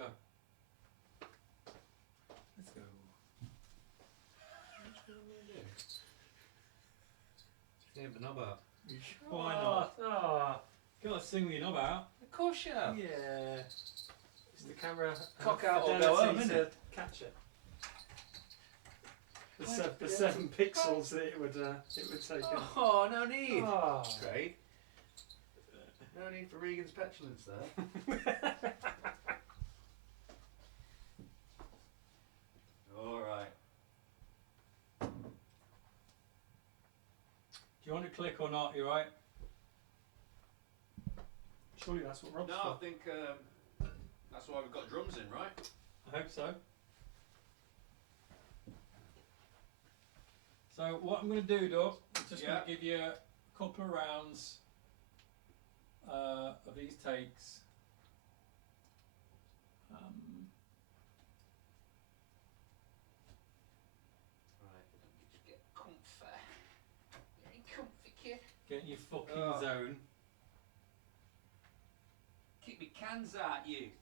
go. Let's go. Take the knob out. Why not? Oh, Gotta sing with your knob out. Of course you have. yeah. Is the camera Cock out or go home, fidelity isn't to it? catch it? The 7 pixels that it would take in. Oh, no need. Oh. Great. No need for Regan's petulance there. All right. Do you want to click or not? You right? Surely that's what Rob's No, for. I think that's why we've got drums in, right? I hope so. So what I'm going to do, Doug, I'm just going to give you a couple of rounds of these takes. Right, let me just get comfy. Getting comfy, kid. Get in your fucking zone. Keep me cans out, you.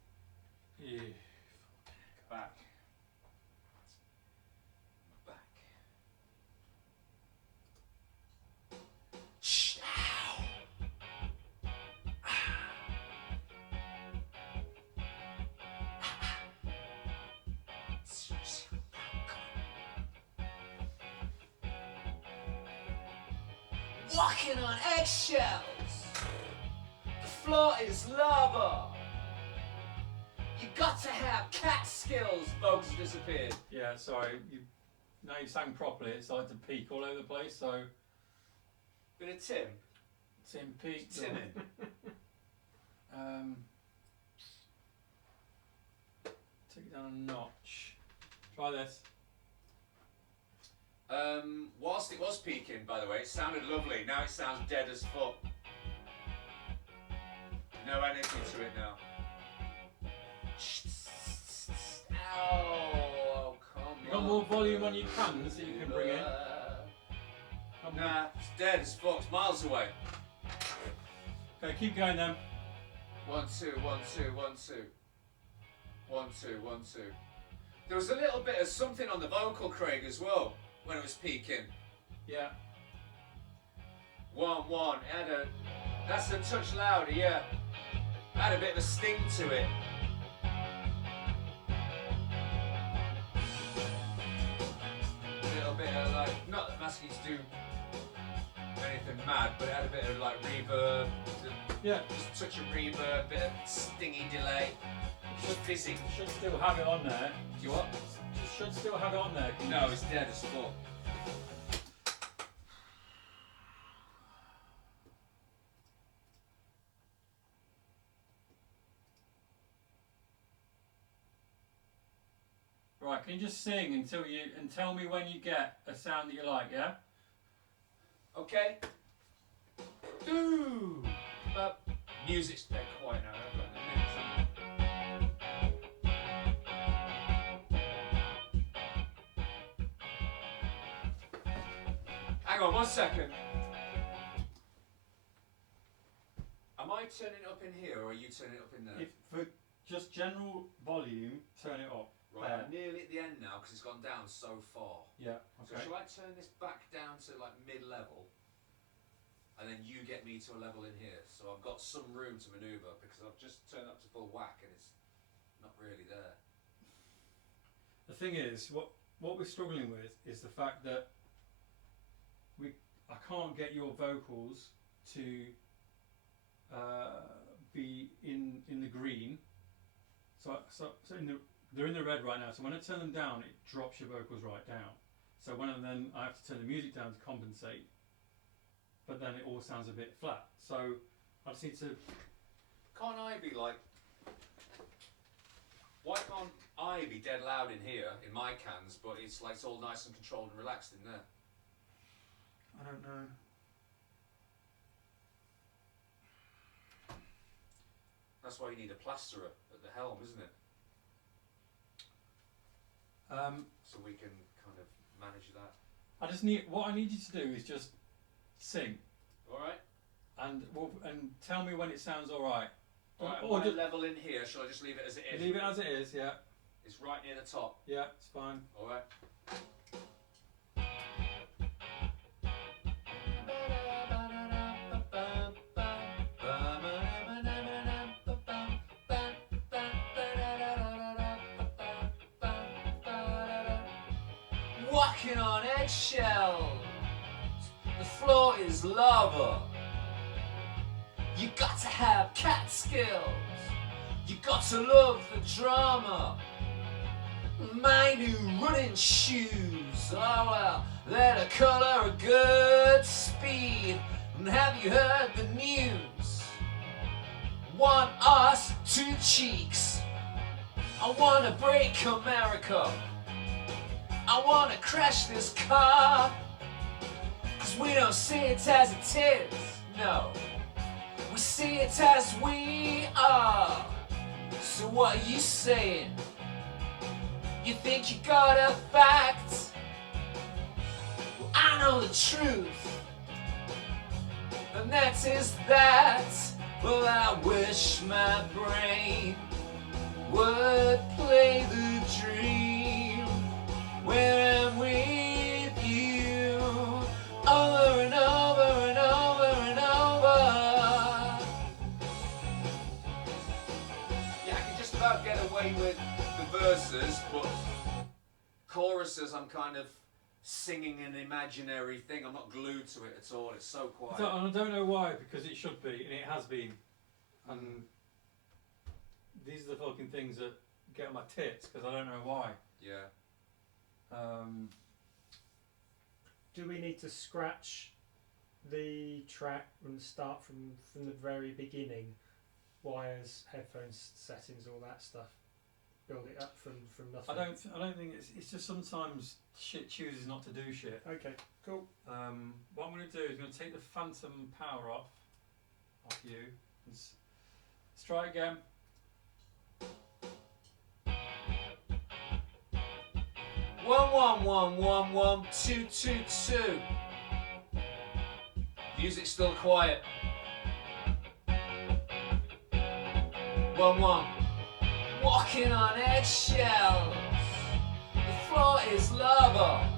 Yeah. Back. Back. Shh. Ow. Walking on eggshells. The floor is lava. You got to have cat skills. Folks disappeared. Yeah, sorry. Now you sang properly. It started to peak all over the place. So Bit of Tim. Tim peaked. Timmy. Take it down a notch. Try this. Whilst it was peaking, by the way, it sounded lovely. Now it sounds dead as fuck. No energy to it now. Ow, come You got more volume on your cans that you can bring in? Nah, it's dead as fuck. It's miles away. Okay, keep going then. 1, 2, 1, 2, 1, 2. 1, 2, 1, 2. There was a little bit of something on the vocal, Craig, as well, when it was peaking. Yeah. 1, 1. That's a touch louder, yeah. Had a bit of a sting to it. A little bit of like, not that Maskies do anything mad, but it had a bit of like reverb. Yeah. Just a touch of reverb, bit of stingy delay. Just fizzing. Should still have it on there. Do you what? Should still have it on there. No, it's dead as fuck. Right, can you just sing and tell me when you get a sound that you like, yeah? Okay. Ooh. But music's dead quiet now. I've got the mix on. Hang on 1 second. Am I turning it up in here or are you turning it up in there? If for just general volume, turn it up. Right, I'm nearly at the end now because it's gone down so far. Yeah, So okay. shall I turn this back down to like mid-level and then you get me to a level in here? So I've got some room to manoeuvre because I've just turned up to full whack and it's not really there. The thing is, what we're struggling with is the fact that I can't get your vocals to be in the green. So they're in the red right now. So when I turn them down, it drops your vocals right down. So then I have to turn the music down to compensate. But then it all sounds a bit flat. So I just need to. Can't I be like? Why can't I be dead loud in here in my cans, but it's like it's all nice and controlled and relaxed in there? I don't know. That's why you need a plasterer at the helm, isn't it? So we can kind of manage that. What I need you to do is just sing. All right. And tell me when it sounds all right. Right, or my just level in here, shall I just leave it as it is? leave it as it is. Yeah, It's right near the top. yeah, it's fine. Alright. Walking on eggshells, the floor is lava. You got to have cat skills. You got to love the drama. My new running shoes, oh well, they're the colour of good speed. And have you heard the news? One ass, two cheeks. I wanna break America. I wanna crash this car. 'Cause we don't see it as it is, no. We see it as we are. So what are you saying? You think you got a fact? Well, I know the truth, and that is that. Well, I wish my brain would play the dream where I'm with you over and over and over and over. Yeah, I can just about get away with the verses, but choruses I'm kind of singing an imaginary thing. I'm not glued to it at all. It's so quiet. And I don't know why, because it should be, and it has been. And these are the fucking things that get on my tits, because I don't know why. Yeah. Do we need to scratch the track and start from the very beginning? Wires, headphones, settings, all that stuff. Build it up from nothing. I don't think it's just sometimes shit chooses not to do shit. Okay, cool. What I'm going to do is I'm going to take the phantom power off you. Let's try it again. One, one, one, one, one, two, two, two. Music's still quiet. One, one. Walking on eggshells. The floor is lava.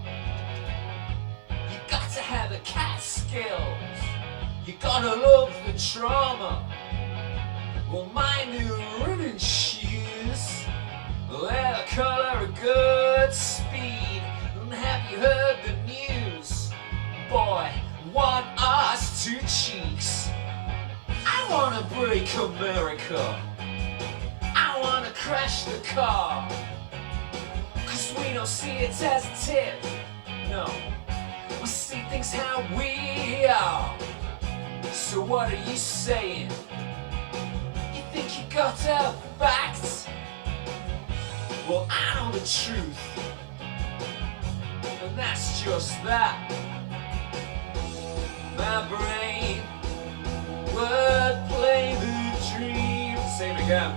You got to have the cat skills. You gotta love the drama. Well, my new running shoes, they're the colour of good speed. And have you heard the news? Boy, one ass, two cheeks. I wanna break America. I wanna crash the car. 'Cause we don't see it as it is. No, we see things how we are. So what are you saying? You think you got a fact? Well, I know the truth, and that's just that. My brain would play the dream. Say it again.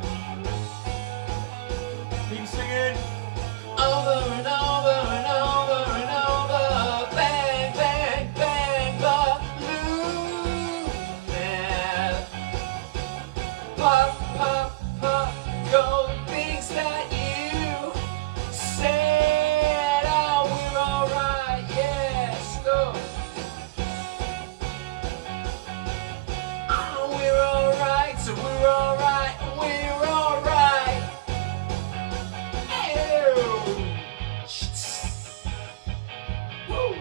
Keep singing. Over and over and over and over. Bang, bang, bang, balloon. And pop, pop, pop. Go things that you said. Oh, we're alright. Yes, go. Oh, we're alright. So we're alright. We're alright. Woo.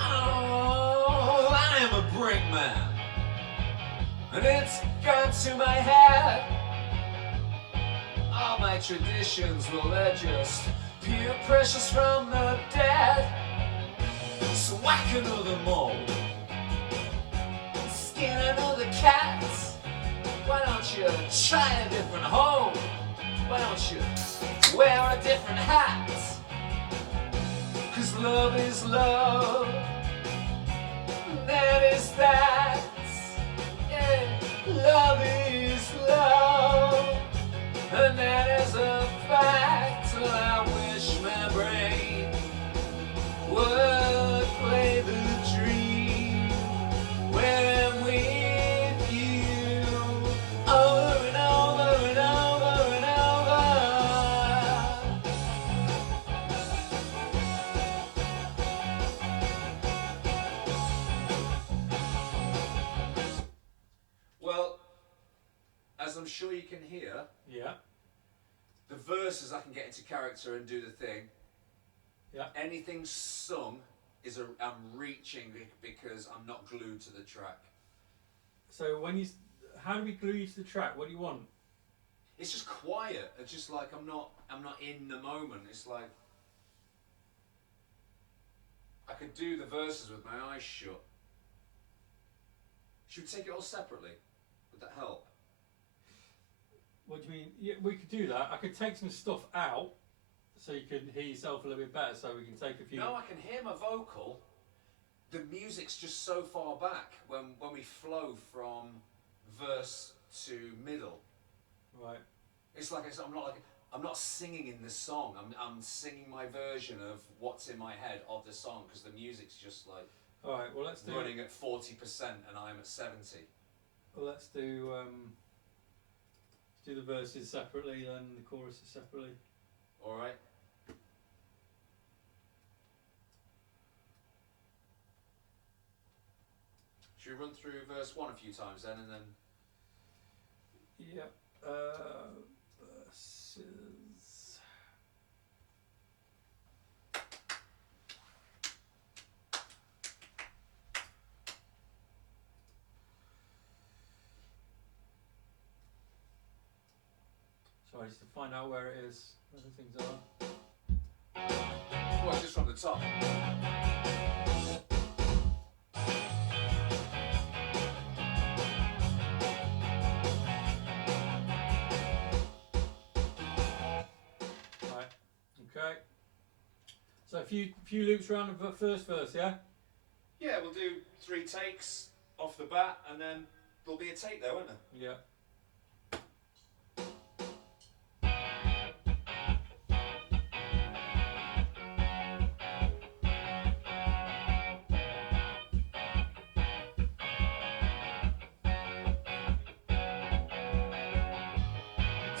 Oh, I am a brick man, and it's gone to my head. All my traditions, well, they're just pure precious from the dead. So whack another mold, skin another cat. Why don't you try a different home? Why don't you wear a different hat? 'Cause love is love, that is that. Yeah, love is love, and that is a fact. Well, I wish my brain I'm sure you can hear, Yeah. the verses I can get into character and do the thing. Yeah. Anything sung is I'm reaching because I'm not glued to the track. So how do we glue you to the track? What do you want? It's just quiet. It's just like I'm not in the moment. It's like I could do the verses with my eyes shut. Should we take it all separately? Would that help? What do you mean? Yeah, we could do that. I could take some stuff out so you can hear yourself a little bit better. So we can take a few. No, I can hear my vocal. The music's just so far back when we flow from verse to middle. Right. It's like I'm not singing in the song. I'm singing my version of what's in my head of the song because the music's just like. All right. Well, let's do. Running at 40% and I'm at 70. Well, let's do the verses separately and the choruses separately. All right. Should we run through verse 1 a few times then, and then? Yeah. Verses. Sorry, just to find out where it is, where the things are. Well, just from the top. Right. Okay. So a few loops around the first verse, yeah? Yeah, we'll do 3 takes off the bat, and then there'll be a take there, won't there? Yeah.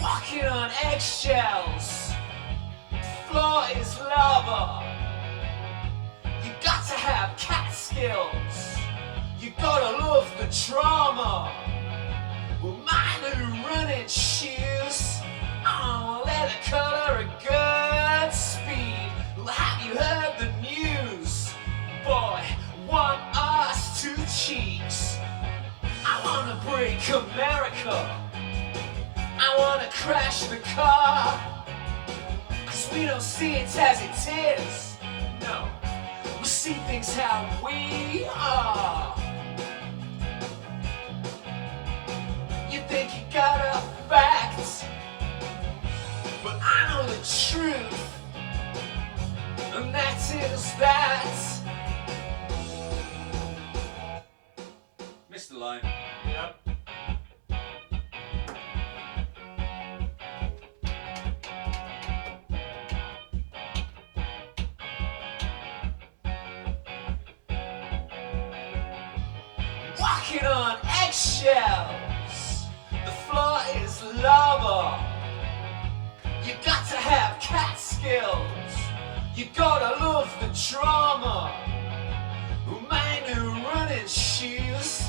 Walking on eggshells, floor is lava. You got to have cat skills. You gotta love the drama. Well, my new running shoes, oh, leather color of good speed. Well, have you heard the news? Boy, 1 arse, 2 cheeks. I wanna break America. I wanna crash the car, 'cause we don't see it as it is. No, we see things how we are. You think you got a fact, but I know the truth, and that is that. Missed the line. Yep. Walking on eggshells, the floor is lava. You got to have cat skills. You gotta love the drama. My new running shoes,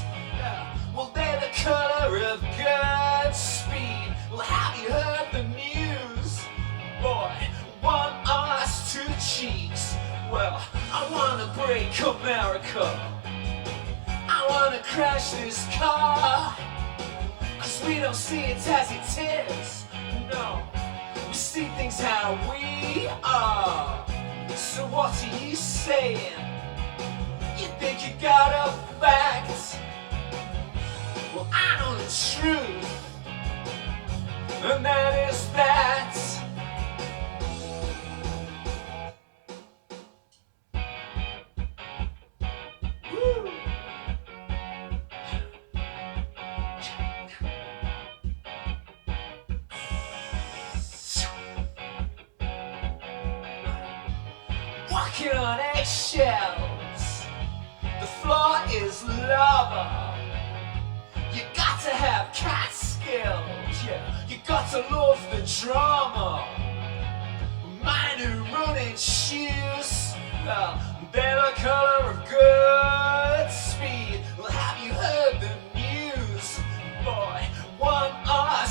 well, they're the color of good speed. Well, have you heard the news? Boy, 1 arse, 2 cheeks. Well, I wanna break America. I wanna crash this car, 'cause we don't see it as it is. No, we see things how we are. So what are you saying? You think you got a fact? Well, I know the truth, and that is that. Woo! Walking on eggshells, the floor is lava. You got to have cat skills, yeah. You got to love the drama. My new running shoes, well, they're the color of good speed. Well, have you heard the news? Boy, 1 arse,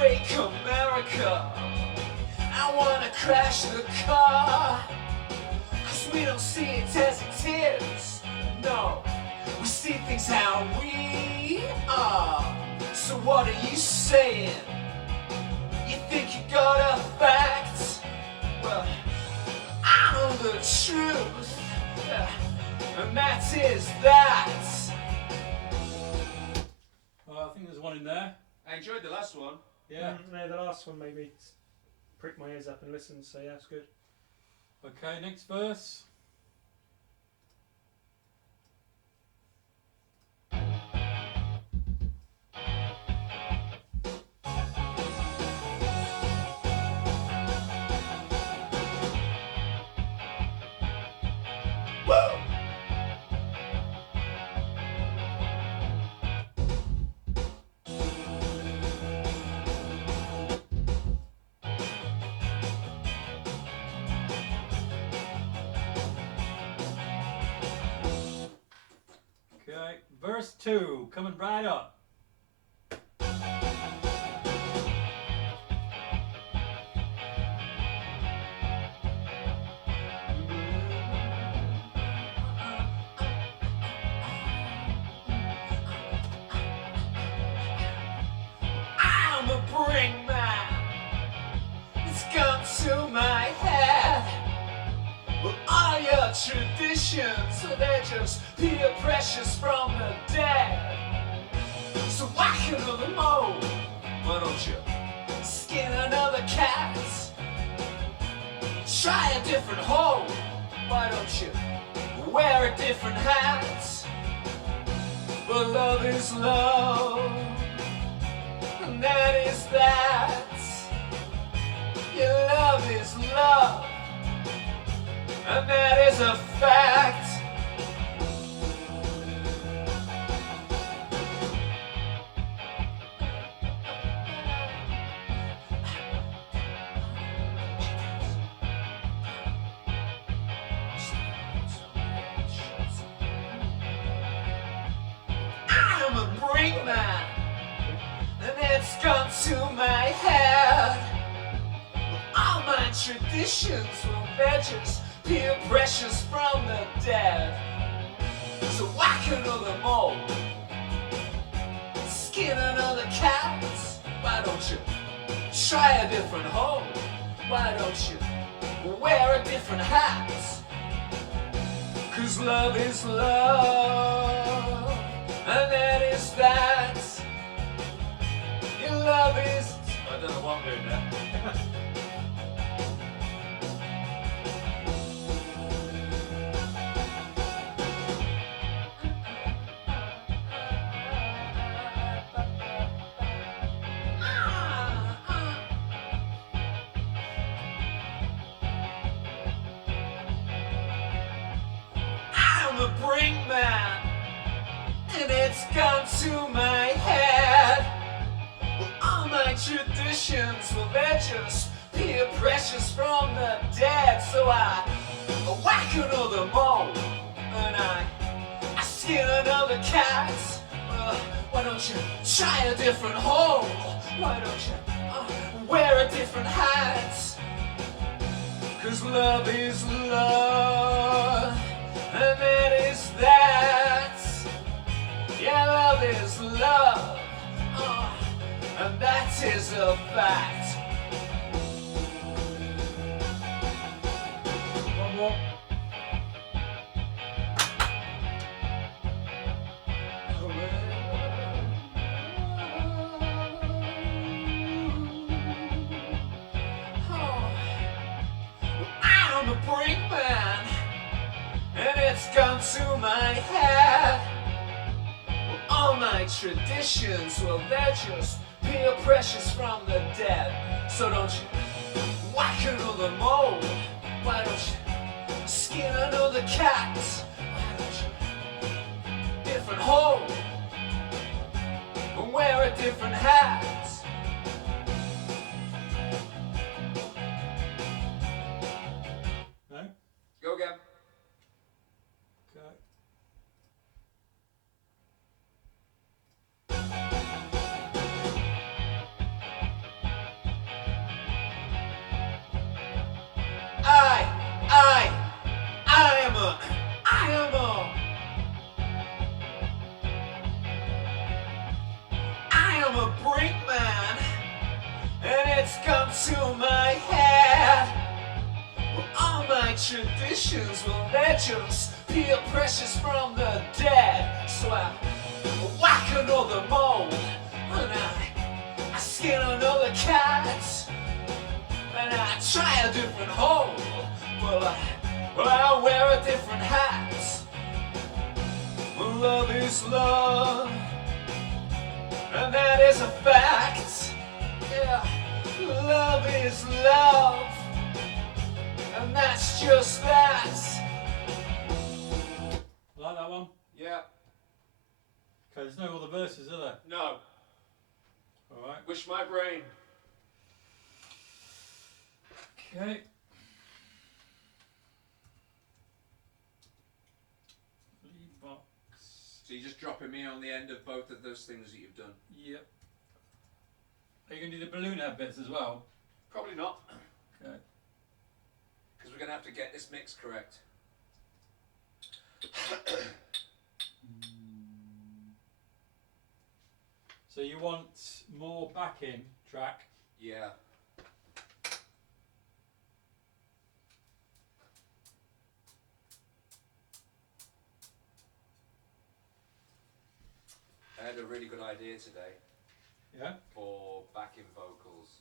break America. I wanna crash the car, 'cause we don't see it as it is. No, we see things how we are. So what are you saying? You think you got a fact? Well, I know the truth, and that is that. I think there's one in there. I enjoyed the last one. Yeah. Yeah, the last one made me prick my ears up and listen, so yeah, it's good. Okay, next verse. Okay, verse 2, coming right up. I'm a bring man. It's gone to my head. Well, all your traditions, so they're just peer pressures from the dead. So why can't them all? Why don't you skin another cat? Try a different hole. Why don't you wear a different hat? But love is love, and that is that. Your love is love, and that is a fact. I'm a brink man, and it's gone to my head. All my traditions, well, they're just peer pressures from the dead. So why can't them all skin another cat? Why don't you try a different hole? Why don't you wear a different hat? 'Cause love is love, and that is that. Your love is... I don't know what I'm doing now. I'm a brink man, and it's gone to my head. Well, all my traditions, well, they're just peer pressures from the dead. So I whack another mole, and I skin another cat. Why don't you try a different hole? Why don't you wear a different hat? 'Cause love is love, and that is that. Yeah, love is love, and that is a fact. One more. I'm a brink man, and it's gone to my head. Well, all my traditions, well, they're just peer pressures from the dead. So don't you whack another mole? Why don't you skin another cat? Why don't you different hole and wear a different hat? No? Go again. Okay. traditions, well, they're just peer pressures from the dead. So I whack another mold, and I skin another cat, and I try a different hole. Well, I wear a different hat. Well, love is love, and that is a fact. Yeah, love is love, and that's just that. Like that one? Yeah. Okay, there's no other verses, are there? No. Alright. Wish my brain. Okay. Box. So you're just dropping me on the end of both of those things that you've done? Yep. Are you going to do the balloon head bits as well? Probably not. Okay. Because we're going to have to get this mix correct. So you want more backing track? Yeah. I had a really good idea today Yeah. for backing vocals.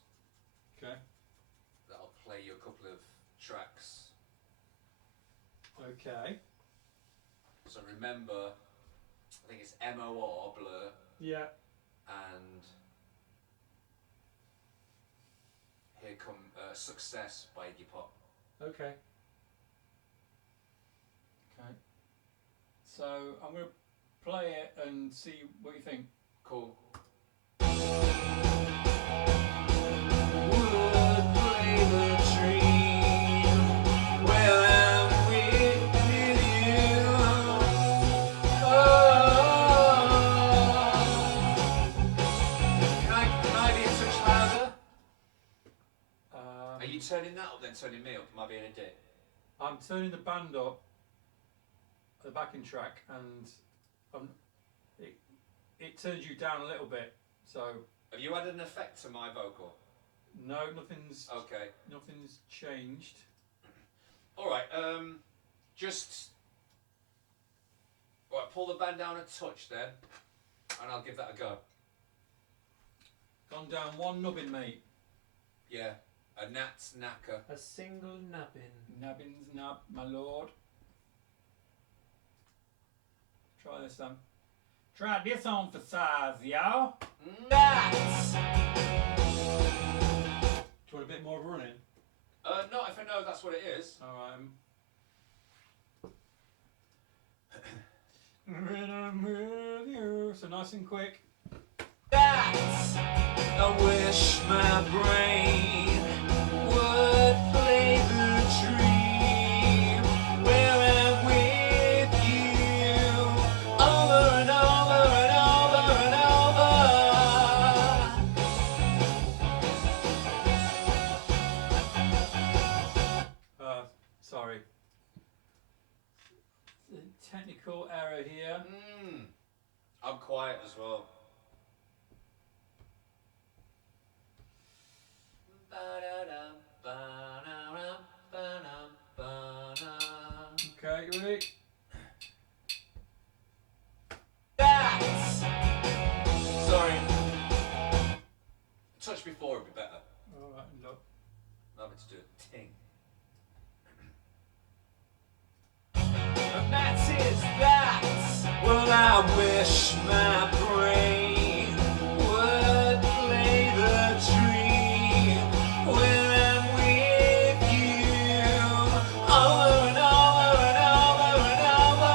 Okay. That'll play you a couple of tracks. Okay. So remember, I think it's MOR, Blur, Yeah. and Here Come Success by Iggy Pop. Okay. Okay. So I'm going to play it and see what you think. Cool. Would play the dream when I'm with you. Oh. Can I be a touch louder? Are you turning that up then, turning me up? Am I being a dick? I'm turning the band up, the backing track, and it turns you down a little bit. So Have you added an effect to my vocal? no, nothing's changed. All right. Just right. Pull the band down a touch then, and I'll give that a go. Gone down one nubbin, mate. Yeah. A gnat's knacker. A single nubbin. Nubbins, nub, my lord. Try this then. Try this on for size, y'all. Gnats! Do you want a bit more of a run in? Not if I know that's what it is. Alright. When I'm with you. So nice and quick. Gnats! I wish my brain would play the dream where I'm with you over and over and over and over. Sorry. Technical error here. I'm quiet as well. Okay, you ready? Gnats! Sorry. Touch before would be better. Alright, look. Allow me to do a ting. And that is that. Well, I wish my brain would play the dream when I'm with you over and over and over and over.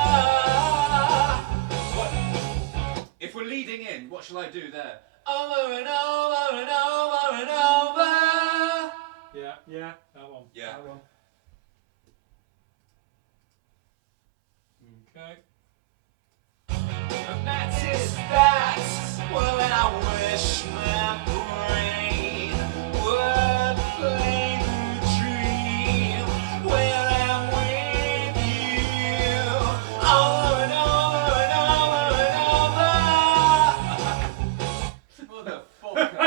What? If we're leading in, what shall I do there? Over and over and over and over. Yeah, Yeah. that one. Yeah. That one. Okay. And that is that. Well, I wish my brain would play the dream where I'm with you over and over and over and over. Motherfucker.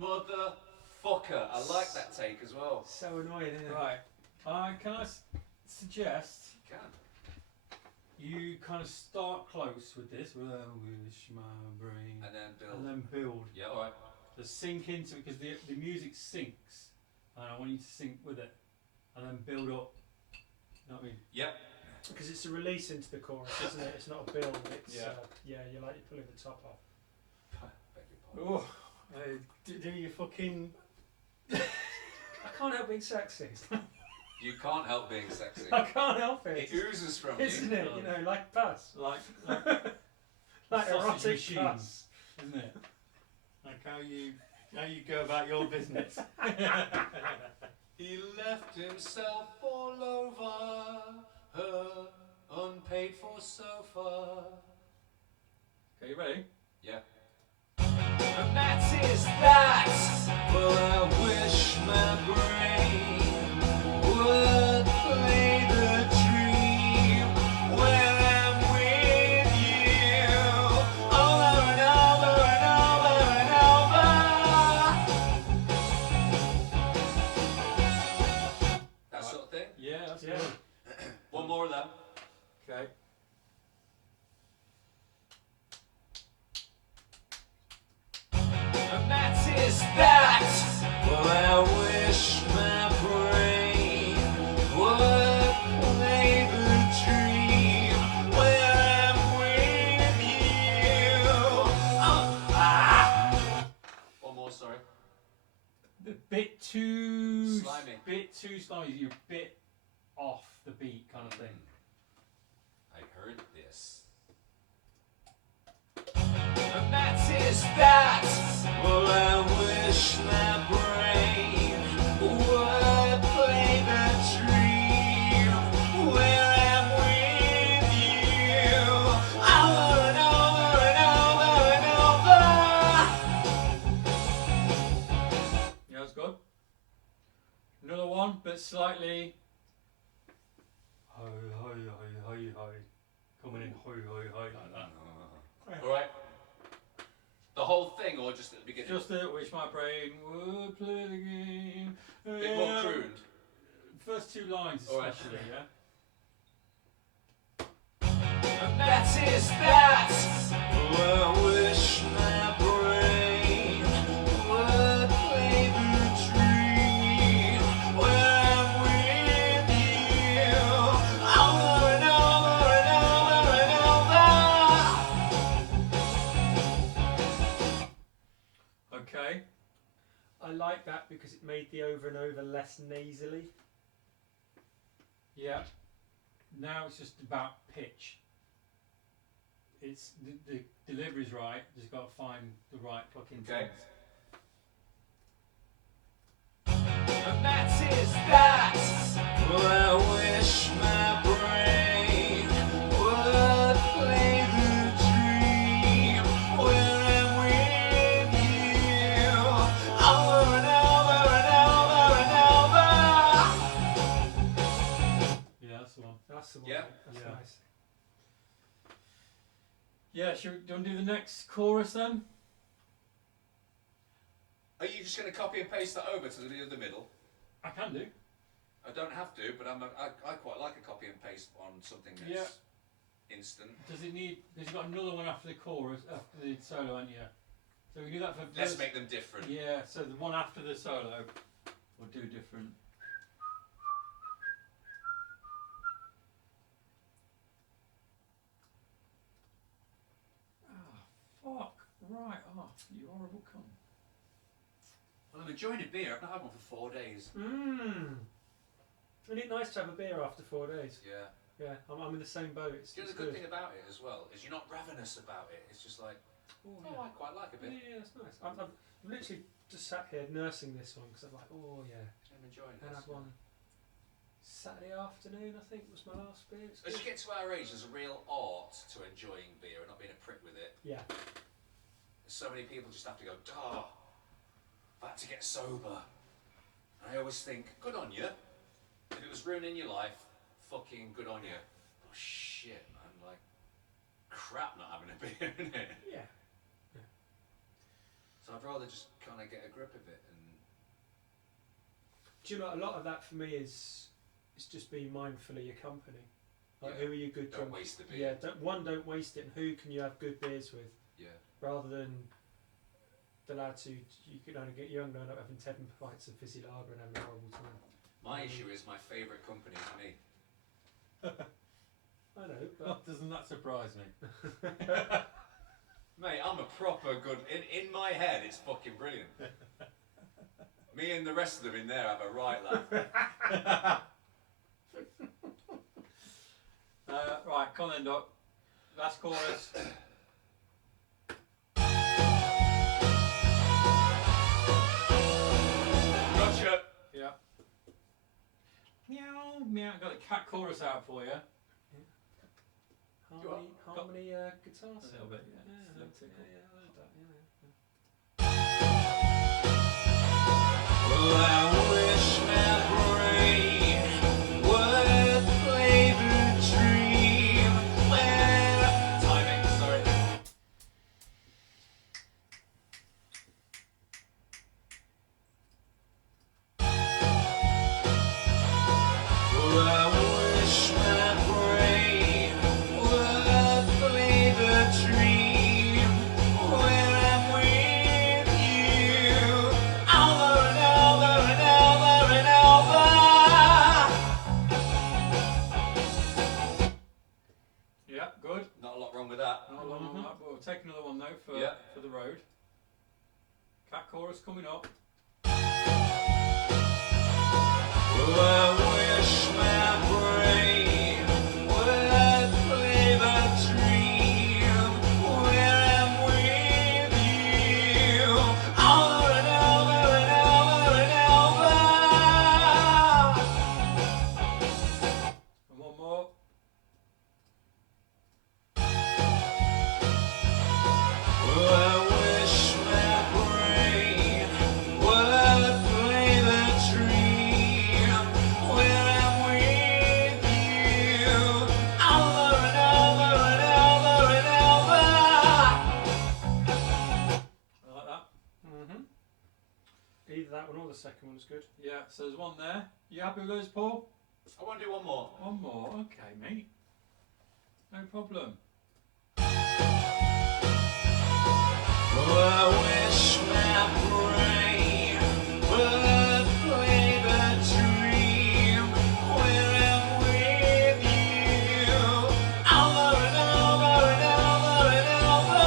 Motherfucker. I like that take as well. So annoying, isn't it? Right. Can I suggest You can. you kind of start close with this. Well, I wish my brain. And then build. Yeah, alright. Just sink into it because the music sinks, and I want you to sink with it, and then build up. You know what I mean? Yep. Because it's a release into the chorus, isn't it? It's not a build. It's Yeah. you're pulling the top off. Beg your pardon. Oh, do you fucking. I can't help being sexy. You can't help being sexy. I can't help it. It oozes from Isn't you. it? You know, like pus. like Like sausage erotic machines, pus. isn't it? Like how you go about your business. He left himself all over her unpaid for sofa. Okay, you ready? Yeah. And that is that. Well, I wish my brain would play the dream when I'm with you over and over and over and over. That sort of thing. Yeah, that's Yeah. good. One more of that. Okay. And that is that. Well, I wish my brain would play the dream when I'm with you. One more, sorry. A bit too Slimy. Bit too slimy. You're a bit off the beat, kind of thing. I heard this. And that is that. Well, I wish my brain would play the dream where I'm with you over and over and over and over. Yeah, that's good. Another one, but slightly. Ho ho ho ho ho. Coming in ho ho ho like that. All right. The whole thing, or just at the beginning? Just to wish my brain would play the game. Bit more crooned. First two lines All right. especially, yeah. And that is that. Well, I wish my brain would play the dream where I'm with you over and over and over and over. Okay. I like that because it made the over and over less nasally. Yeah. Now it's just about pitch. It's the delivery's right. Just got to find the right fucking Okay. things. And that is that. Well, I wish my brain would play the dream where I'm with you over and over and over and over. Yeah, that's the one. That's the one. Yeah. That's Yeah. nice. Yeah, do you want to do the next chorus then? Are you just going to copy and paste that over to the other middle? I can do. I don't have to, but I quite like a copy and paste on something that's Yeah. instant. Does it need? Because you've got another one after the chorus, after the solo, haven't you? So we do that for. Let's make them different. Yeah. So the one after the solo, we'll do different. Fuck right off, you horrible cunt. Well, I'm enjoying a beer. I've not had one for 4 days. Mmm. Isn't it nice to have a beer after 4 days? Yeah. Yeah, I'm in the same boat. It's, Do you know it's the good thing about it as well is you're not ravenous about it. It's just like, Oh, oh, I quite like a yeah. bit. Yeah, that's nice. I've literally just sat here nursing this one because I'm like, oh yeah. I'm enjoying And I this. had one Saturday afternoon, I think, was my last beer. It's As good. you get to our age, there's a real art to enjoying beer and not being a prick with it. Yeah. So many people just have to go, oh, I've had to get sober. And I always think, good on you. If it was ruining your life, fucking good on you. Oh shit, man, like, crap not having a beer, innit? Yeah. So I'd rather just kind of get a grip of it and... Do you know, a lot of that for me is it's just being mindful of your company. Like, Yeah. who are your good Don't company? waste the beer. Yeah, don't waste it, and who can you have good beers with? Yeah. Rather than the lads who you only end up having 10 pints of fizzy lager and having a horrible time. My issue is my favourite company is me. I know, but Oh, doesn't that surprise me? Mate, I'm a proper good. In my head, it's fucking brilliant. Me and the rest of them in there have a right laugh. Right, come on, Doc. Last chorus. Gotcha. Yeah. Meow, meow. Got the cat chorus out for you. harmony guitar. A little bit, yeah. Yeah, Just a little tickle. yeah, I heard that. Well, I wish my brain would play the dream. Well, timing, sorry. Well, I wish my brain would play the dream when I'm with you over and over and over and over. Yeah, good. Not a lot wrong with that. Not long on that, but we'll take another one though for, Yeah. for the road. Cat chorus coming up. Well, I wish my brain would play the dream when I'm with you over and over and over and over. And one more. Well, I wish my brain would play the dream when I'm with you over and over and over and over. I like that. Either that one or the second one's good. Yeah, so there's one there. You happy with those, Paul? I want to do one more. One more. Okay, mate. No problem. Well, I wish my brain would play the dream when I'm with you over and over and over and over.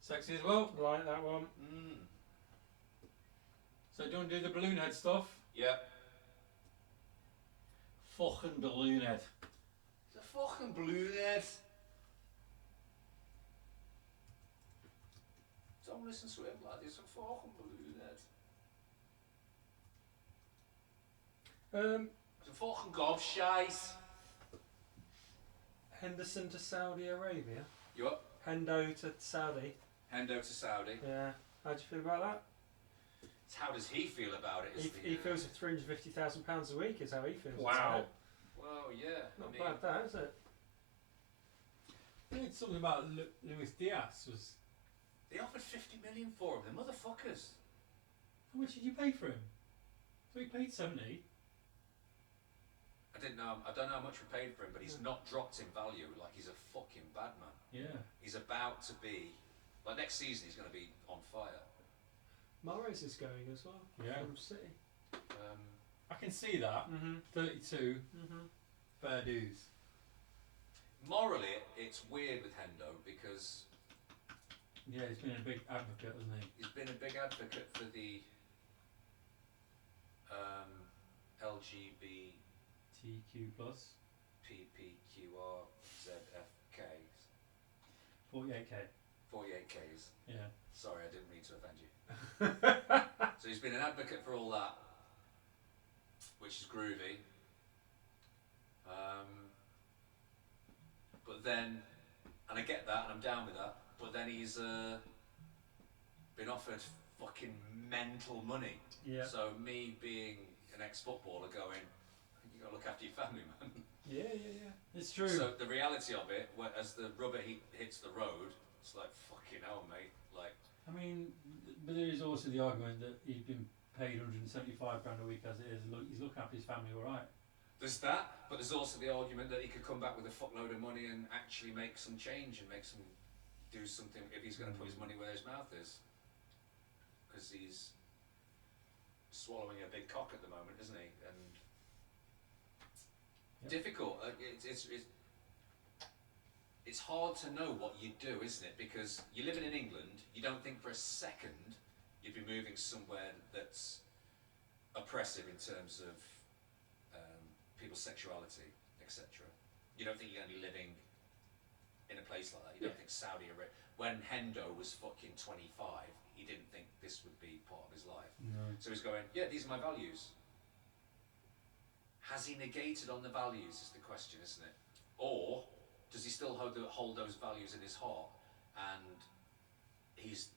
Sexy as well. Like that one. So do you want to do the balloon head stuff? Yeah. Fucking balloon head. It's a fucking balloon head. Don't listen to him, lad. It's a fucking balloon head. It's a fucking gobshite. Henderson to Saudi Arabia. You what? Hendo to Saudi. Hendo to Saudi. Yeah. How do you feel about that? It's how does he feel about it? He feels with £350,000 a week is how he feels. Wow. Well, yeah. Not I mean, bad, that is it? I think it's something about Luis Diaz was. they offered 50 million for him. The motherfuckers. How much did you pay for him? So he paid 70. I didn't know. I don't know how much we paid for him, but he's not dropped in value. Like, he's a fucking bad man. Yeah. He's about to be. Like, next season he's going to be on fire. Mahrez is going as well. Yeah. From City. I can see that. 32. Fair dues. Morally, it's weird with Hendo because Yeah, he's been a big advocate, hasn't he? he's been a big advocate for the TQ plus. LGBTQRZFKs. 48k. 48Ks. Yeah. Sorry, I didn't mean to offend you. So he's been an advocate for all that, which is groovy. But then, and I get that, and I'm down with that. But then he's been offered fucking mental money. Yeah. So me being an ex-footballer, going, you got to look after your family, man. Yeah. It's true. So the reality of it, as the rubber hits the road, it's like fucking hell, mate. Like, I mean, but there is also the argument that he's been paid 175 grand a week as it is. He's looking after his family all right. There's that, but there's also the argument that he could come back with a fuckload of money and actually make some change and do something if he's going to put his money where his mouth is. Because he's swallowing a big cock at the moment, isn't he? And difficult. It's hard to know what you do, isn't it? Because you're living in England, you don't think for a second you'd be moving somewhere that's oppressive in terms of people's sexuality, etc. You don't think you're going to be living in a place like that. You don't think Saudi Arabia. When Hendo was fucking 25, he didn't think this would be part of his life. No. So he's going, yeah, these are my values. Has he negated on the values is the question, isn't it? Or does he still hold those values in his heart and he's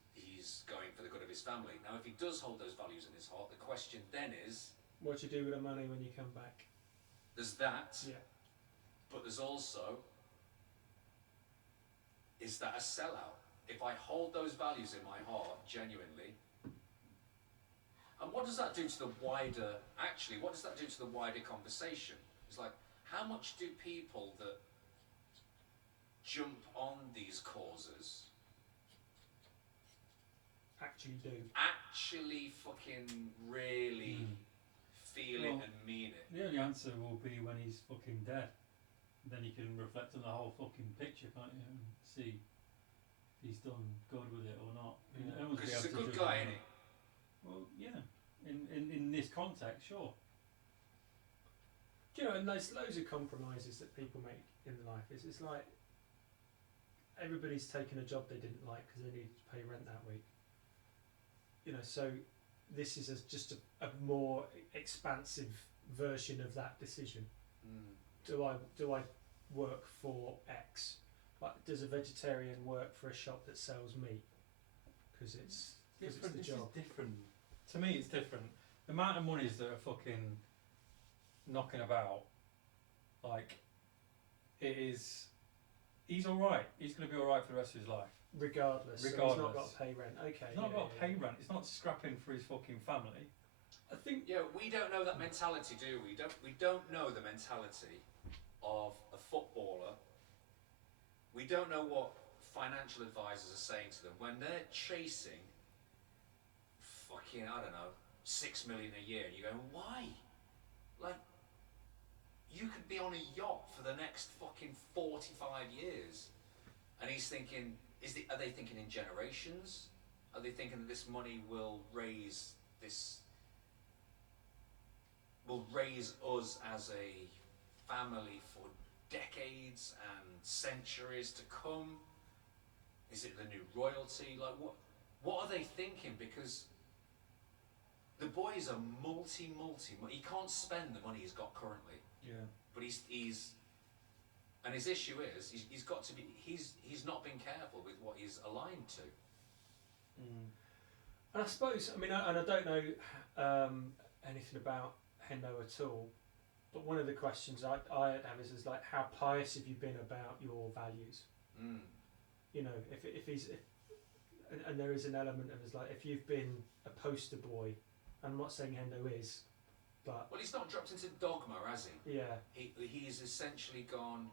going for the good of his family? Now, if he does hold those values in his heart, the question then is... What do you do with the money when you come back? There's that. Yeah. But there's also... Is that a sellout? If I hold those values in my heart, genuinely... And what does that do to the wider... Actually, what does that do to the wider conversation? It's like, how much do people that jump on these causes actually fucking really feel it and mean it? The only answer will be when he's fucking dead. Then you can reflect on the whole fucking picture, can't you? And see if he's done good with it or not. Because he's a good guy, isn't he? Well, yeah. In this context, sure. Do you know, and there's loads of compromises that people make in life. It's like everybody's taken a job they didn't like because they needed to pay rent that week. You know, so this is just a more expansive version of that decision. Do I work for X? Like, does a vegetarian work for a shop that sells meat? Because it's the job. Is different. To me, it's different. The amount of monies that are fucking knocking about, like, it is. He's all right. He's going to be all right for the rest of his life. Regardless. So he's not got to pay rent. Okay. He's not got to pay rent. It's not scrapping for his fucking family. I think. Yeah, we don't know that mentality, do we? We don't know the mentality of a footballer. We don't know what financial advisors are saying to them when they're chasing fucking, I don't know, 6 million a year. And you go, why? Like, you could be on a yacht for the next fucking 45 years. And he's thinking, are they thinking in generations? Are they thinking that this money will raise us as a family for decades and centuries to come? Is it the new royalty? Like, what are they thinking? Because the boy is a multi. He can't spend the money he's got currently. Yeah. But he's and his issue is he's got to be he's not been careful with what he's aligned to. And I suppose, I mean, and I don't know anything about Hendo at all, but one of the questions I'd have is like, how pious have you been about your values? You know, if he's and there is an element of, it's like, if you've been a poster boy, I'm not saying Hendo is, but... Well, he's not dropped into dogma, has he? Yeah. He's essentially gone,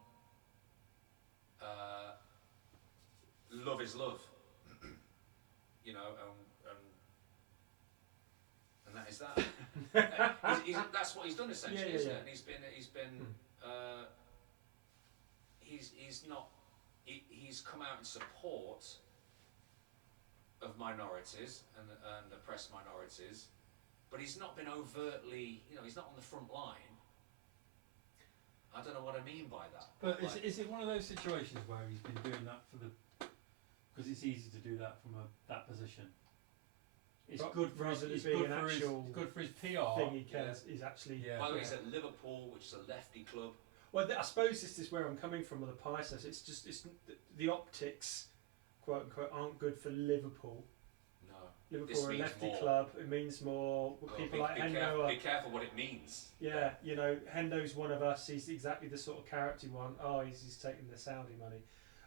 love is love. You know, and that is that. That's what he's done essentially, isn't it? And he's come out in support of minorities and oppressed minorities, but he's not been overtly, you know, he's not on the front line. I don't know what I mean by that. But is it one of those situations where he's been doing that because it's easy to do that from that position? It's good for his PR. Thing he cares is actually. Yeah. By the way, he's at Liverpool, which is a lefty club. Well, I suppose this is where I'm coming from with the piousness. It's the optics, quote unquote, aren't good for Liverpool. No. Liverpool are a lefty club. It means more. People like Hendo are. Be careful what it means. Yeah, you know, Hendo's one of us. He's exactly the sort of character you want. Oh, he's taking the Saudi money,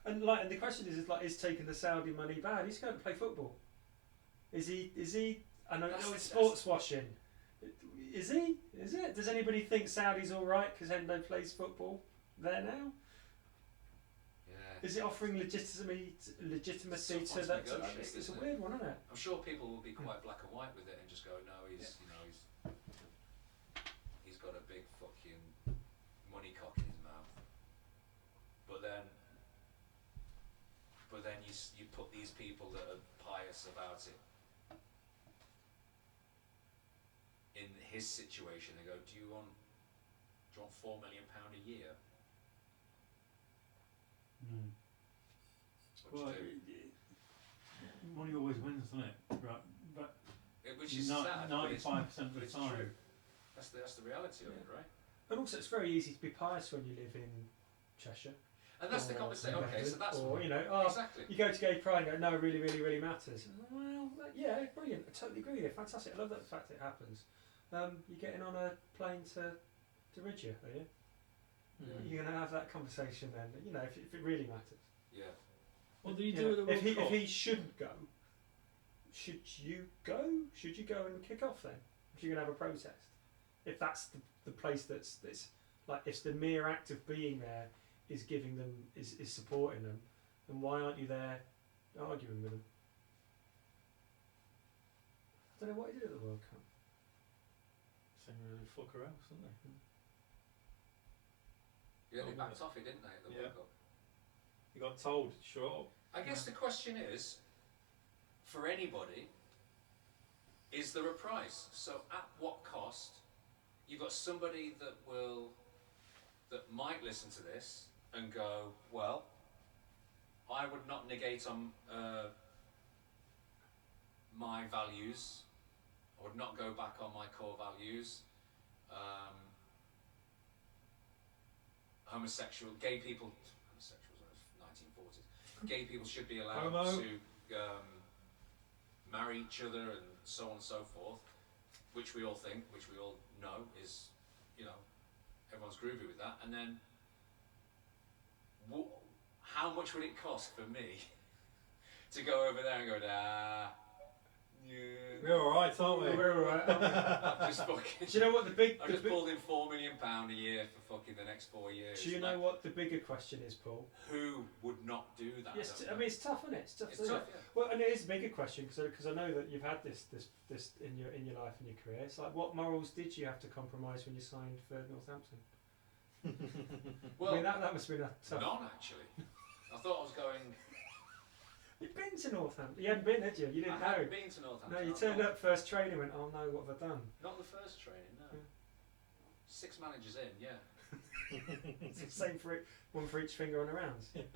and the question is taking the Saudi money bad? He's going to play football. Is he? I know That's- it's sports washing. Is he? Is it? Does anybody think Saudi's all right because Hendo plays football there now? Yeah. Is it offering legitimacy Some to that? negotiate, It's a isn't it? weird one, isn't it? I'm sure people will be quite black and white with it and just go, no, he's got a big fucking money cock in his mouth. But then you put these people that are pious about it in his situation. They go, do you want £4 million a year? What do you do? Money always wins, doesn't it? Right, but Which is sad. 95% of but the it's time. true. That's the reality of it, right? And also, it's very easy to be pious when you live in Cheshire. And that's the conversation. Okay, so that's or exactly. you go to gay pride and go, no, really, really, really matters. Well, yeah, brilliant. I totally agree with you. Fantastic. I love that fact it happens. You're getting on a plane to Ridgia, are you? Yeah. You're going to have that conversation then. You know, if it really matters. Yeah. What do you You do know, at the World Cup? if he shouldn't go, should you go? Should you go and kick off then? If you're going to have a protest, if that's the place that's like, if the mere act of being there is giving them is supporting them, then why aren't you there arguing with them? I don't know what he did at the World Cup. Same really fucker else, isn't they? Yeah, they backed off it, didn't they, at the World Cup? You got told, sure. I guess the question is, for anybody, is there a price? So at what cost? You've got somebody that might listen to this and go, well, I would not negate on my values. I would not go back on my core values. Gay people, homosexuals, 1940s. Gay people should be allowed to marry each other and so on and so forth, which we all know is, everyone's groovy with that. And then, how much would it cost for me to go over there and go, yeah. We're alright, aren't we? We're alright. I've just fucking. Do you know what the big? I've just pulled in £4 million a year for fucking the next 4 years. Do you know what the bigger question is, Paul? Who would not do that? Yes, I mean it's tough, isn't it? It's tough. It's tough, yeah. Well, and it is a bigger question because I know that you've had this in your life and your career. It's like, what morals did you have to compromise when you signed for Northampton? Well, I mean, that must have been a tough. none actually. I thought I was going. You've been to Northampton. You hadn't been, had you? You didn't I know. hadn't been to Northampton. No, you turned up first training and went, oh no, what have I done? Not the first training, no. Yeah. 6 managers in, yeah. It's the same for one for each finger on the rounds. But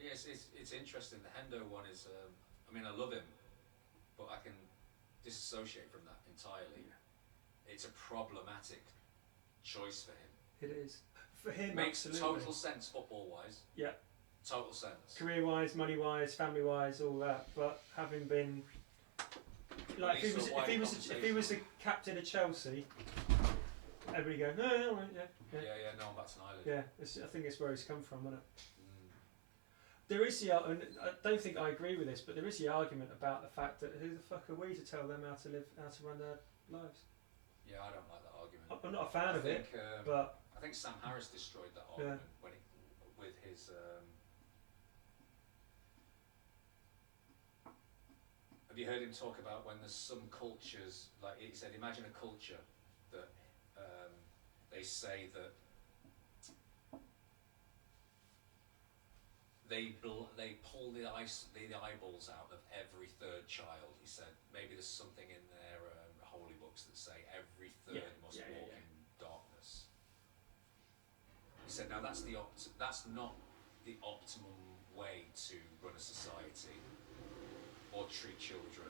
yes, it's interesting. The Hendo one is. I mean, I love him, but I can disassociate from that entirely. It's a problematic choice for him. It is. For him, Makes absolutely. total sense football-wise. Yeah. Total sense. Career-wise, money-wise, family-wise, all that. But having been, like, if he was a captain of Chelsea, everybody go, no, yeah. Yeah, no, I'm back to an island. Yeah, I think it's where he's come from, isn't it? Mm. There is the, and I don't think I agree with this, but there is the argument about the fact that who the fuck are we to tell them how to run their lives? Yeah, I don't like that argument. I'm not a fan of it, but I think Sam Harris destroyed that argument with his. Have you heard him talk about when there's some cultures, like he said, imagine a culture that they say that they pull the eyeballs out of every third child. He said maybe there's something in their holy books that say every third must walk in darkness. He said now that's not the optimum way to run a society or treat children.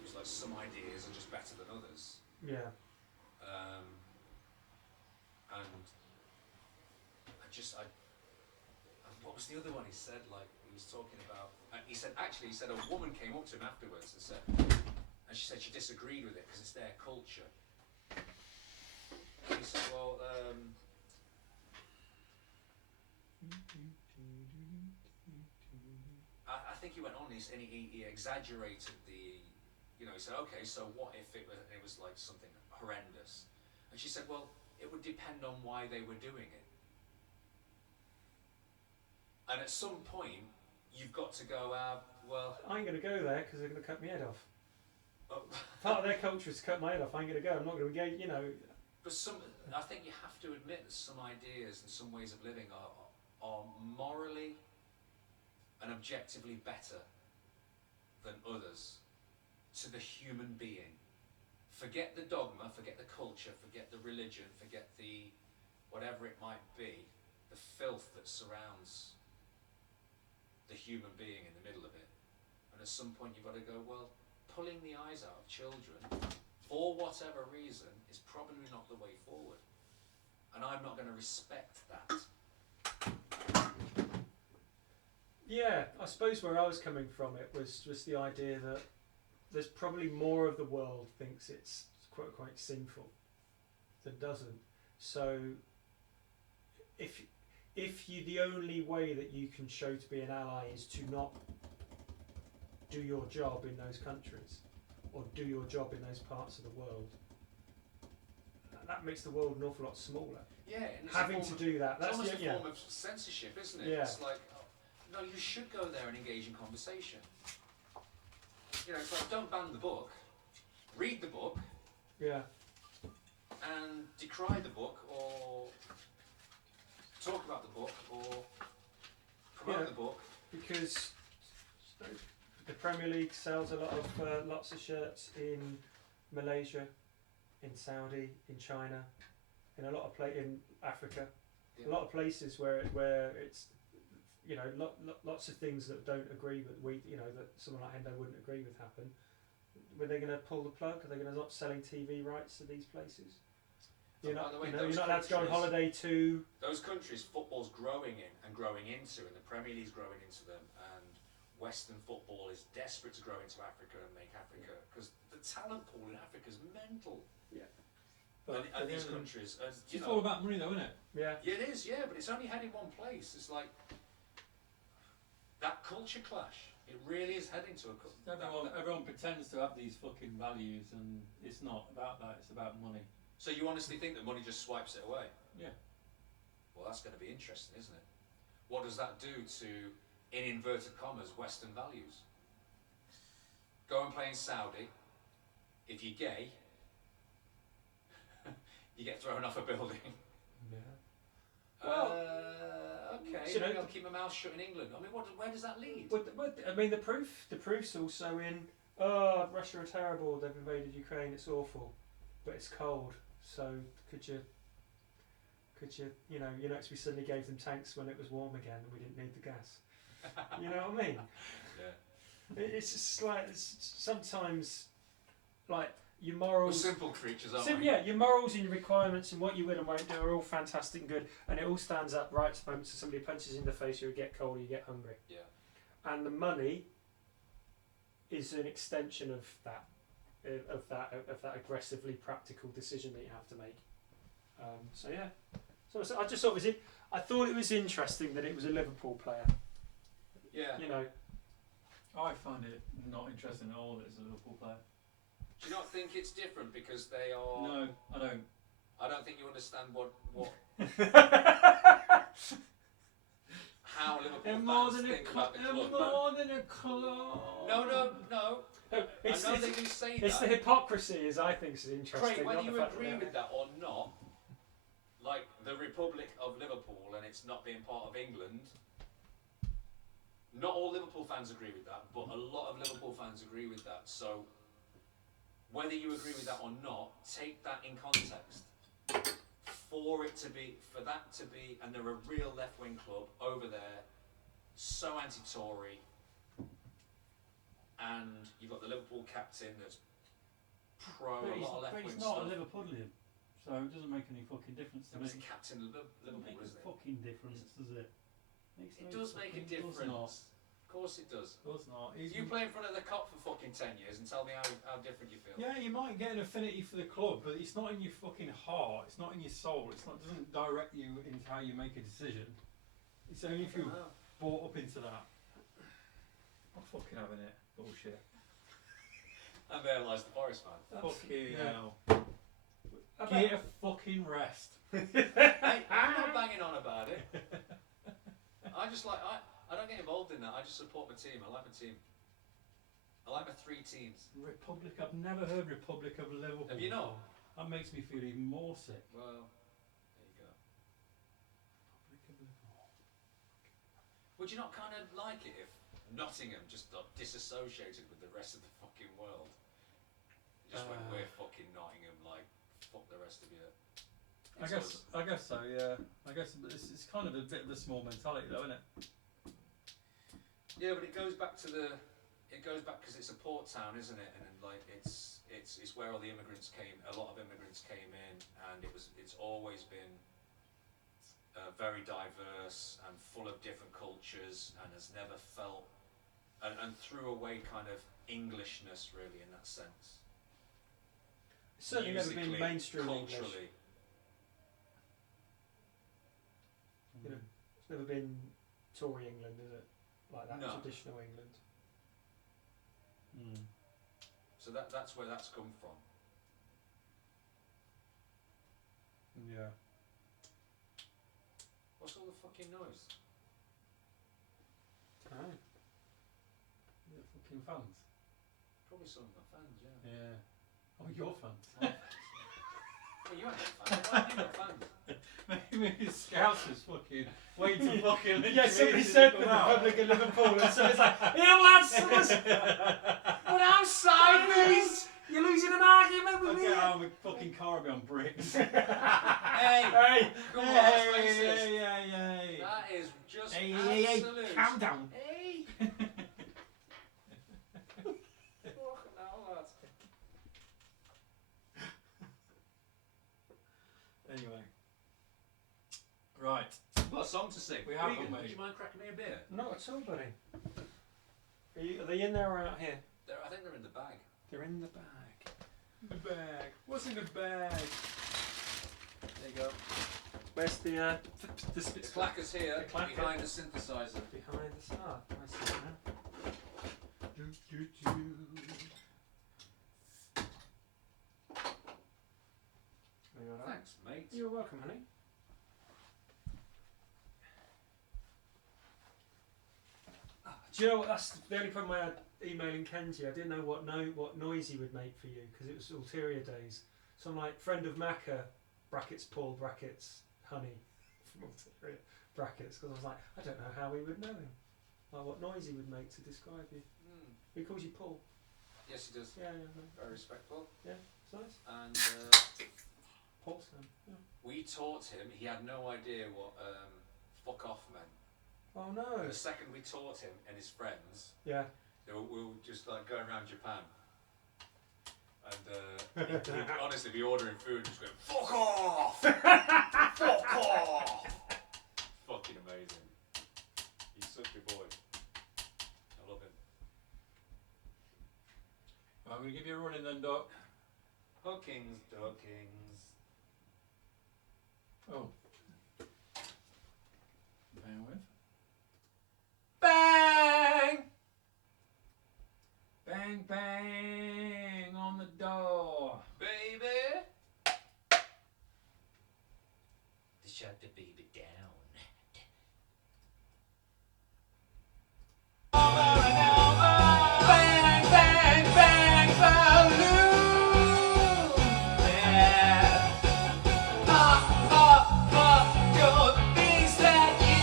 It was like some ideas are just better than others. yeah. And what was the other one he said? Like he was talking about. He said a woman came up to him afterwards and she said she disagreed with it because it's their culture. And he said, well, I think he went on this and he exaggerated the you know, he said, okay, so what if it was like something horrendous? And she said, well, it would depend on why they were doing it. And at some point, you've got to go, well... I ain't going to go there because they're going to cut my head off. Oh. Part of their culture is to cut my head off. I ain't going to go. I'm not going to engage, you know. But I think you have to admit that some ideas and some ways of living are morally and objectively better than others to the human being. Forget the dogma, forget the culture, forget the religion, forget the whatever it might be, the filth that surrounds the human being in the middle of it. And at some point you've got to go, well, pulling the eyes out of children for whatever reason is probably not the way forward. And I'm not going to respect that. Yeah, I suppose where I was coming from it was just the idea that there's probably more of the world thinks it's quote unquote sinful than doesn't. So if you the only way that you can show to be an ally is to not do your job in those countries or do your job in those parts of the world, that makes the world an awful lot smaller. Yeah, and having to do that, that's almost a form of censorship, isn't it? Yeah. It's like, no, you should go there and engage in conversation. You know, it's like, don't ban the book, read the book, yeah, and decry the book, or talk about the book, or promote the book. Because the Premier League sells a lot of lots of shirts in Malaysia, in Saudi, in China, in a lot of in Africa, a lot of places where it's, you know, lots of things that don't agree with that someone like Hendo wouldn't agree with happen. Were they going to pull the plug? Are they going to stop selling TV rights to these places? You're not allowed to go on holiday to those countries. Football's growing in and growing into, and the Premier League's growing into them, and Western football is desperate to grow into Africa and make Africa, because the talent pool in Africa is mental. Yeah. And these countries, it's all about money, though, isn't it? Yeah. Yeah, it is. Yeah, but it's only heading one place. It's like that culture clash. It really is heading to a. Everyone pretends to have these fucking values, and it's not about that. It's about money. So you honestly think that money just swipes it away? Yeah. Well, that's going to be interesting, isn't it? What does that do to, in inverted commas, Western values? Go and play in Saudi. If you're gay, you get thrown off a building. Yeah. Okay. So Maybe I'll keep my mouth shut in England. I mean, where does that lead? I mean, the proof's also in. Oh, Russia are terrible. They've invaded Ukraine. It's awful, but it's cold. So could you, you know, you're not to be suddenly gave them tanks when it was warm again and we didn't need the gas. You know what I mean? Yeah. It's just like sometimes, like your morals. We're simple creatures, aren't we? Yeah, your morals and your requirements and what you will and won't do are all fantastic and good, and it all stands up right to the moment. So somebody punches you in the face, you get cold, you get hungry. Yeah. And the money is an extension of that. Of that aggressively practical decision that you have to make. So yeah, so I just thought I thought it was interesting that it was a Liverpool player. Yeah. You know, I find it not interesting at all that it's a Liverpool player. Do you not think it's different because they are? No, I don't. I don't think you understand what how Liverpool fans think about the club. More than a club. No. I know they do say that. It's the hypocrisy, I think, is interesting. Craig, whether you fact agree with that or not, like the Republic of Liverpool and it's not being part of England, not all Liverpool fans agree with that, but a lot of Liverpool fans agree with that. So, whether you agree with that or not, take that in context. For that to be, and they're a real left-wing club over there, so anti-Tory, and you've got the Liverpool captain that's pro a lot of left-wing stuff. But he's stuff. not a Liverpoolian, so it doesn't make any fucking difference to me. He's the captain of Liverpool, It makes isn't it? fucking difference, does it? It does make a difference. Of course it does. Of course not. You play in front of the cop for fucking 10 years and tell me how different you feel. Yeah, you might get an affinity for the club, but it's not in your fucking heart. It's not in your soul. It doesn't direct you into how you make a decision. It's only if you're brought up into that. I'm fucking having it. Bullshit. And there lies the Forest man. Fucking yeah. hell. I Get bet- a fucking rest. Hey, I'm not banging on about it. I just like I don't get involved in that. I just support my team. I like my team. I like my 3 teams. Republic. I've never heard Republic of Liverpool. Have you not? before. That makes me feel even more sick. Well, there you go. Republic of Liverpool. Would you not kind of like it if Nottingham just got disassociated with the rest of the fucking world? Just went, we're fucking Nottingham, like, fuck the rest of you. I guess so. Yeah. I guess it's kind of a bit of a small mentality, though, isn't it? Yeah, but it goes back because it's a port town, isn't it? And like it's where all the immigrants came. A lot of immigrants came in, and it's always been very diverse and full of different cultures, and has never felt and threw away kind of Englishness really in that sense. It's certainly never been Musically, mainstream English. culturally. You know, it's never been Tory England, is it? Like that No. traditional England. Mm. So that's where that's come from. Yeah. What's all the fucking noise? Oh. The fucking fans. Probably some of my fans, yeah. Yeah. Oh, your fans. Well, you ain't a fan. Why are you not fans? Maybe Scouts is fucking way too fucking. Yeah, somebody said the Republic of Liverpool, and somebody's like, "Here, lads, But I'm sideways. You're losing an argument with I me. get out of my fucking car on bricks. Hey, hey, come on, that's racist. Hey. That is just Hey, absolute. calm down. Hey. Fucking hell, lads. Anyway. Right. What a song to sing. We have Regan, one, mate. would you mind cracking me a beer? not at all, buddy. Are they in there or out here? I think they're in the bag. They're in the bag. The bag. What's in the bag? There you go. Where's the The clacker's here, The clacker. behind the synthesizer. behind the star? I see it now. Are you all right? Thanks, mate. You're welcome, honey. Do you know what? That's the only problem I had emailing Kenji. I didn't know what noise he would make for you because it was ulterior days. So I'm like, friend of Macca, brackets Paul, brackets honey, from ulterior brackets. Because I was like, I don't know how we would know him. Like what noise he would make to describe you. He calls you Paul. Yes, he does. Yeah. Very respectful. It's nice. And Paul Sam. Yeah. we taught him. He had no idea what fuck off meant. Oh no. The second we taught him and his friends, Yeah. we were just like going around Japan. And he'd honestly be ordering food and just going, fuck off! Fuck off! Fucking amazing. He's such a boy. I love him. I'm going to give you a running then, Doc. Hookings, duckings. Oh. Bear with. Bang! Bang, bang on the door. Baby! Shut the baby down. Bang, bang, bang, balloon! Yeah. Pop, pop, pop, your things that you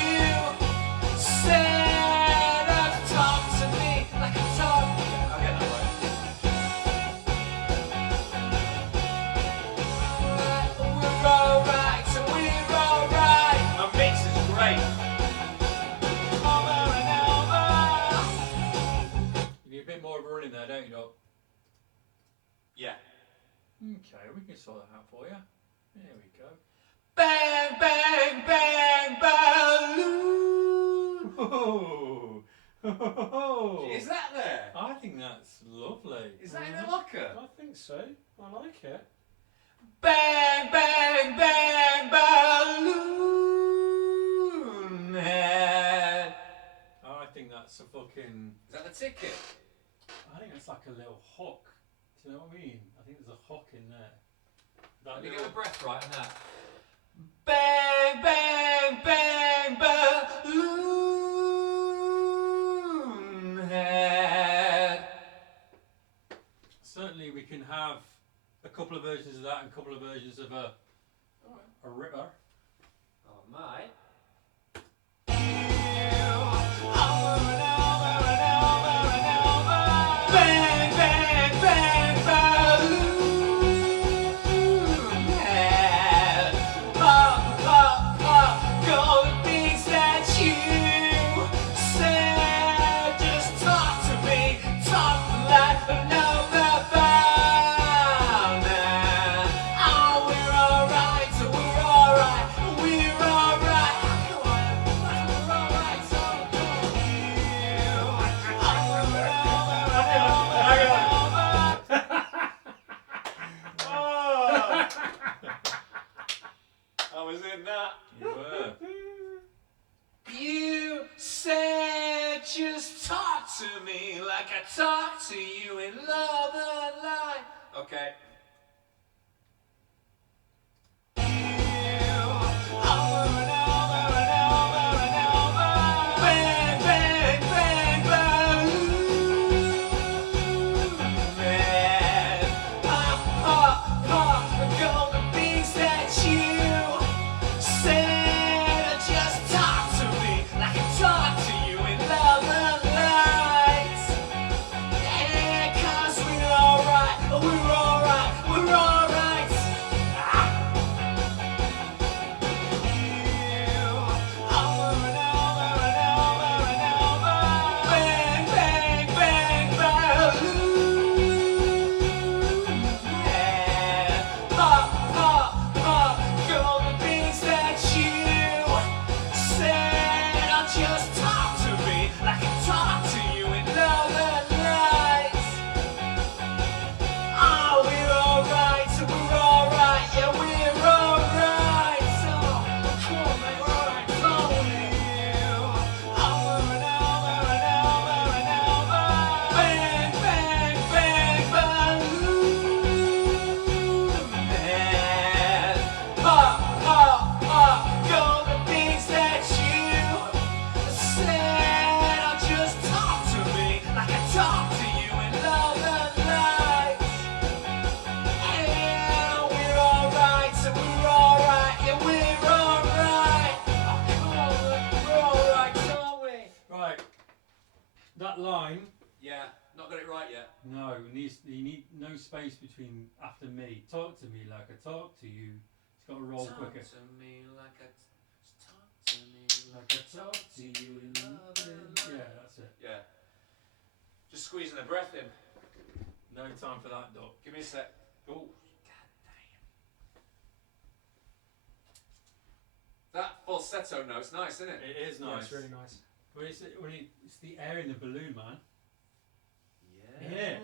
said have talked to me like a talk. I'll get that right. We're alright, so we're alright. Our mix is great. Over and over. You need a bit more of a running there, don't you, Doc? Yeah. Okay, we can sort that out for you. There we go. Bang, bang, bang, balloon. Oh. Is that there? I think that's lovely. Is that in a locker? I think so. I like it. Bang, bang, bang, balloon head. I think that's a fucking. Is that the ticket? I think it's like a little hook. Do you know what I mean? I think there's a hock in there. Let me get the breath right on that. Bang, bang, bang, balloon head. Certainly, we can have a couple of versions of that and a couple of versions of a ripper. Oh, mate. Bang, bang, bang, balloon head. Pop, pop, pop, golden beans that you said. Just talk to me, talk like another bound. Oh, we're alright, we're alright, we're alright. We're alright, so I was in that. You were. You said just talk to me like I talk to you in love and light. Okay. Bang, bang, bang, balloon head. Pop, pop, pop, the golden beans that you said. Just talk to me like I talk to you in love and light. Yeah, 'cause we're alright, we're alright, we're alright. Bang, bang, bang, balloon head. Pop, pop, pop, golden beans that you said. Just talk to me like I talk to you in love and light. Oh, we're alright, yeah, we're alright. Oh, come on, man, we're alright, Tony. Bang, bang, bang, balloon head. Pop, pop, pop, golden beans that you said. Just talk to me like I talk to you in love and light. Yeah, we're alright, yeah, we're alright. Oh, come on, we're alright, aren't we? Right. That line. Yeah, not got it right yet. No, you need no space between after me. Talk to me like I talk to you. It's got to roll quicker. Talk to me like I talk to me Like I talk to you. Yeah, that's it. Yeah. Just squeezing the breath in. No time for that, Doc. Give me a sec. Oh. God damn. That falsetto note's nice, isn't it? It is Yeah, nice. it's really nice. But it's the air in the balloon, man. Yeah. Yeah.